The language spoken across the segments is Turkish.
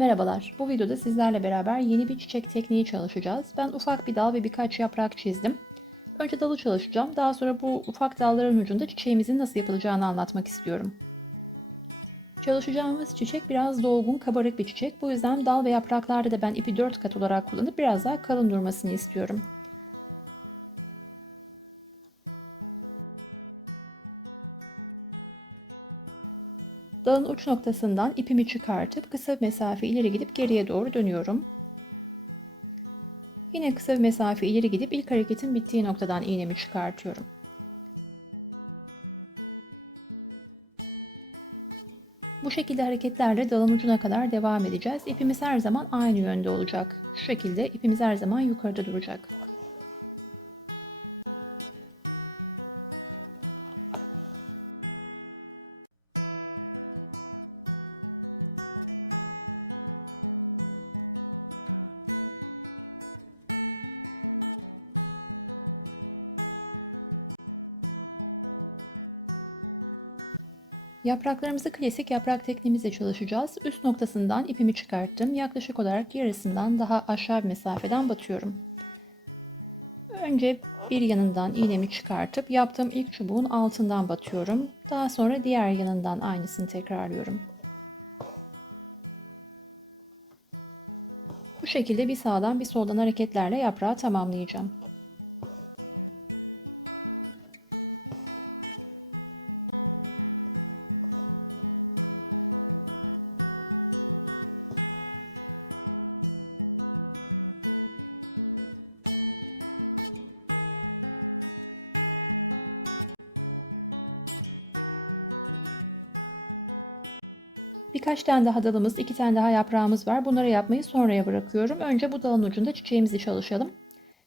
Merhabalar, bu videoda sizlerle beraber yeni bir çiçek tekniği çalışacağız. Ben ufak bir dal ve birkaç yaprak çizdim. Önce dalı çalışacağım, daha sonra bu ufak dalların ucunda çiçeğimizin nasıl yapılacağını anlatmak istiyorum. Çalışacağımız çiçek biraz dolgun, kabarık bir çiçek. Bu yüzden dal ve yapraklarda da ben ipi 4 kat olarak kullanıp biraz daha kalın durmasını istiyorum. Dalın uç noktasından ipimi çıkartıp kısa bir mesafe ileri gidip geriye doğru dönüyorum. Yine kısa bir mesafe ileri gidip ilk hareketin bittiği noktadan iğnemi çıkartıyorum. Bu şekilde hareketlerle dalın ucuna kadar devam edeceğiz. İpimiz her zaman aynı yönde olacak. Şu şekilde ipimiz her zaman yukarıda duracak. Yapraklarımızı klasik yaprak tekniğimizle çalışacağız. Üst noktasından ipimi çıkarttım. Yaklaşık olarak yarısından daha aşağı bir mesafeden batıyorum. Önce bir yanından iğnemi çıkartıp yaptığım ilk çubuğun altından batıyorum. Daha sonra diğer yanından aynısını tekrarlıyorum. Bu şekilde bir sağdan bir soldan hareketlerle yaprağı tamamlayacağım. Birkaç tane daha dalımız, iki tane daha yaprağımız var. Bunları yapmayı sonraya bırakıyorum. Önce bu dalın ucunda çiçeğimizi çalışalım.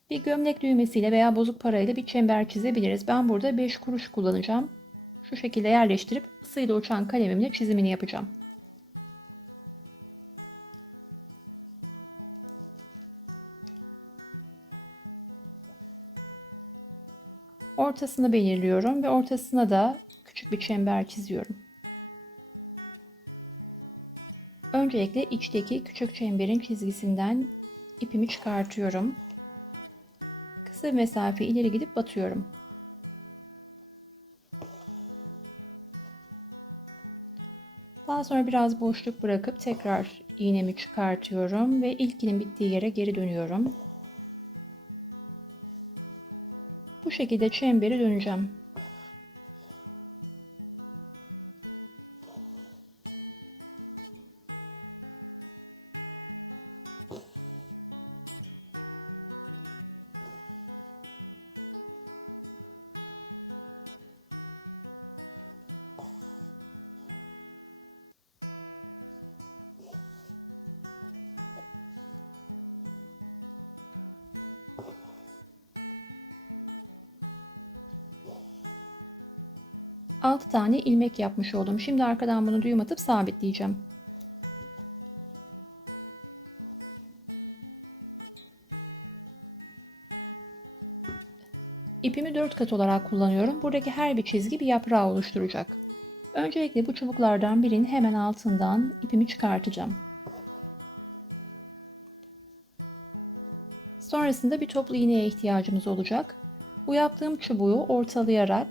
Bir gömlek düğmesiyle veya bozuk parayla bir çember çizebiliriz. Ben burada 5 kuruş kullanacağım. Şu şekilde yerleştirip ısıyla uçan kalemimle çizimini yapacağım. Ortasını belirliyorum ve ortasına da küçük bir çember çiziyorum. Öncelikle içteki küçük çemberin çizgisinden ipimi çıkartıyorum. Kısa bir mesafe ileri gidip batıyorum. Daha sonra biraz boşluk bırakıp tekrar iğnemi çıkartıyorum ve ilkinin bittiği yere geri dönüyorum. Bu şekilde çemberi döneceğim. Altı tane ilmek yapmış oldum. Şimdi arkadan bunu düğüm atıp sabitleyeceğim. İpimi 4 kat olarak kullanıyorum. Buradaki her bir çizgi bir yaprağı oluşturacak. Öncelikle bu çubuklardan birinin hemen altından ipimi çıkartacağım. Sonrasında bir toplu iğneye ihtiyacımız olacak. Bu yaptığım çubuğu ortalayarak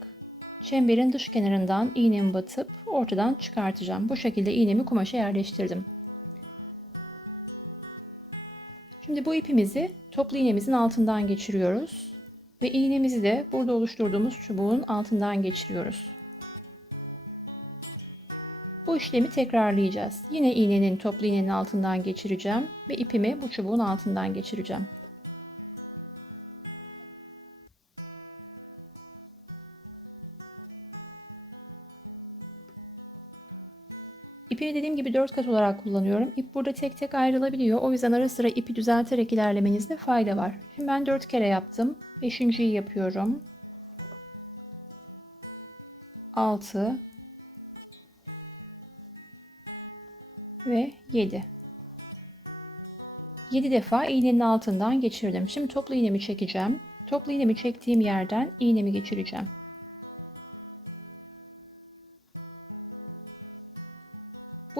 çemberin dış kenarından iğnemi batıp ortadan çıkartacağım. Bu şekilde iğnemi kumaşa yerleştirdim. Şimdi bu ipimizi toplu iğnemizin altından geçiriyoruz ve iğnemizi de burada oluşturduğumuz çubuğun altından geçiriyoruz. Bu işlemi tekrarlayacağız. Yine iğnenin toplu iğnenin altından geçireceğim ve ipimi bu çubuğun altından geçireceğim. İpi dediğim gibi 4 kat olarak kullanıyorum. İp burada tek tek ayrılabiliyor. O yüzden ara sıra ipi düzelterek ilerlemenizde fayda var. Şimdi ben 4 kere yaptım. 5.yi yapıyorum. 6 ve 7. 7 defa iğnenin altından geçirdim. Şimdi toplu iğnemi çekeceğim. Toplu iğnemi çektiğim yerden iğnemi geçireceğim.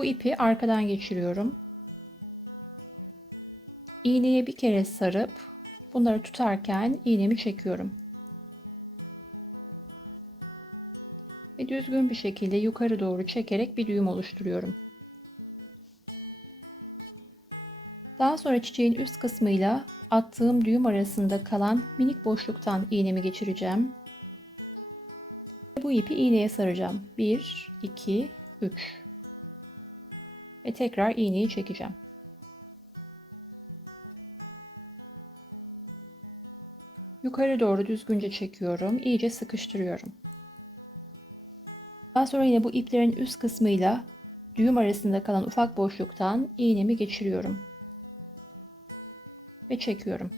Bu ipi arkadan geçiriyorum. İğneye bir kere sarıp bunları tutarken iğnemi çekiyorum. Ve düzgün bir şekilde yukarı doğru çekerek bir düğüm oluşturuyorum. Daha sonra çiçeğin üst kısmıyla attığım düğüm arasında kalan minik boşluktan iğnemi geçireceğim. Bu ipi iğneye saracağım. 1, 2, 3. Ve tekrar iğneyi çekeceğim. Yukarı doğru düzgünce çekiyorum. iyice sıkıştırıyorum. Daha sonra yine bu iplerin üst kısmıyla düğüm arasında kalan ufak boşluktan iğnemi geçiriyorum. Ve çekiyorum.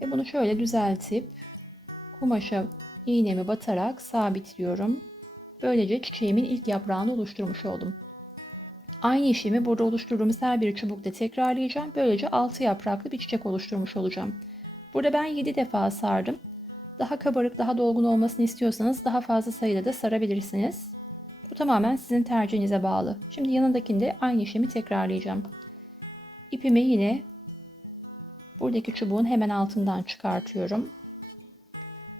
Ve bunu şöyle düzeltip kumaşa iğnemi batarak sabitliyorum. Böylece çiçeğimin ilk yaprağını oluşturmuş oldum. Aynı işlemi burada oluşturduğumuz her bir çubukta tekrarlayacağım. Böylece 6 yapraklı bir çiçek oluşturmuş olacağım. Burada ben 7 defa sardım. Daha kabarık, daha dolgun olmasını istiyorsanız daha fazla sayıda da sarabilirsiniz. Bu tamamen sizin tercihinize bağlı. Şimdi yanındakinde aynı işlemi tekrarlayacağım. İpimi yine buradaki çubuğun hemen altından çıkartıyorum.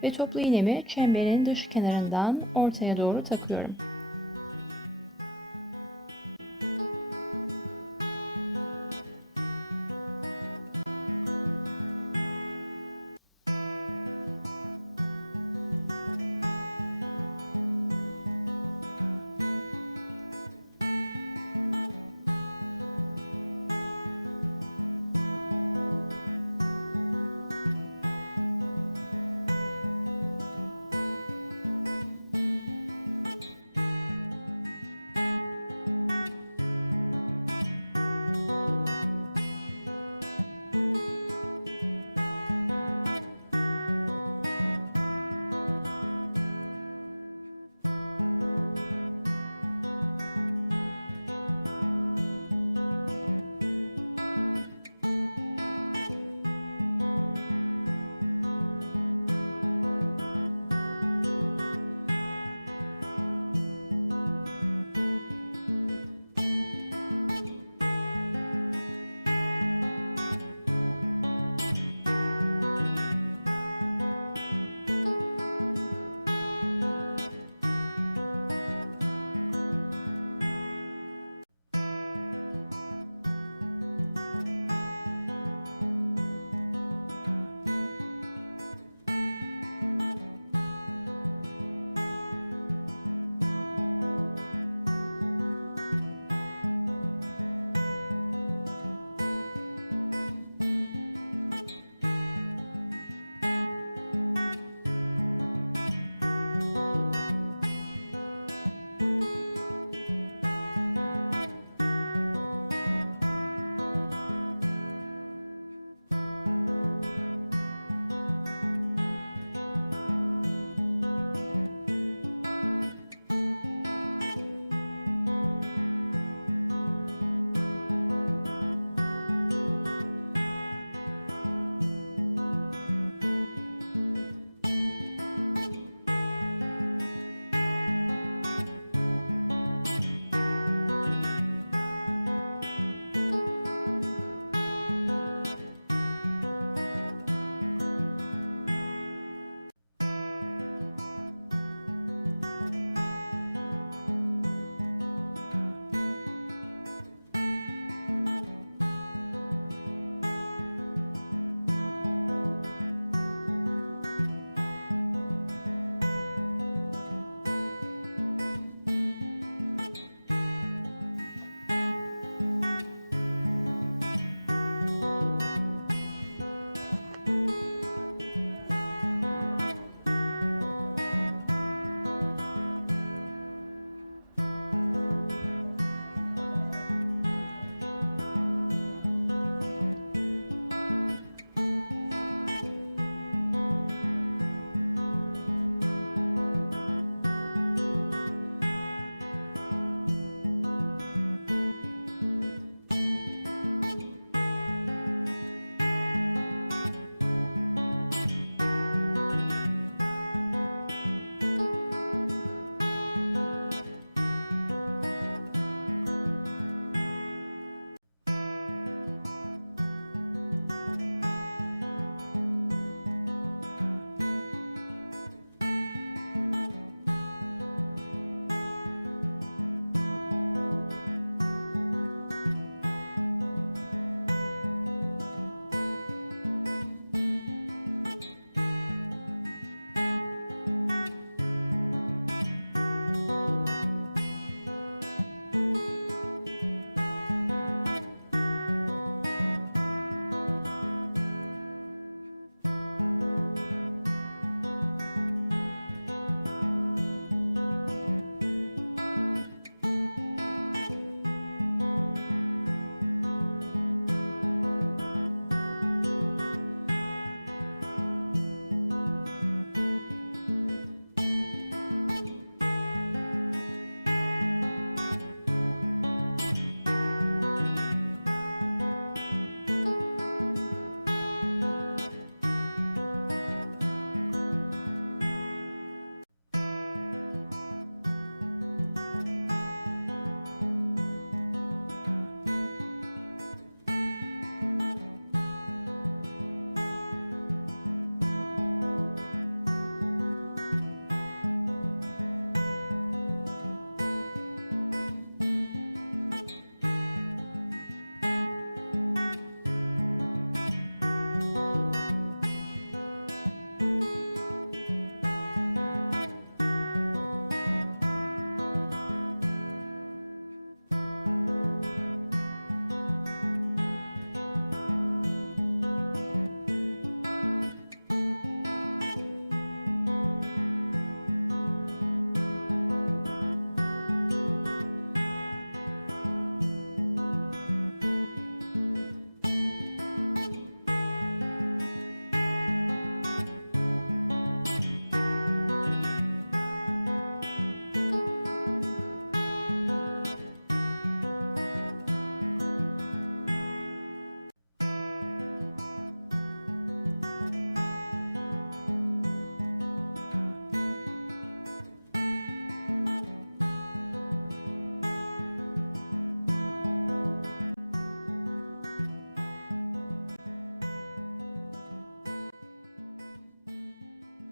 Ve toplu iğnemi çemberin dış kenarından ortaya doğru takıyorum.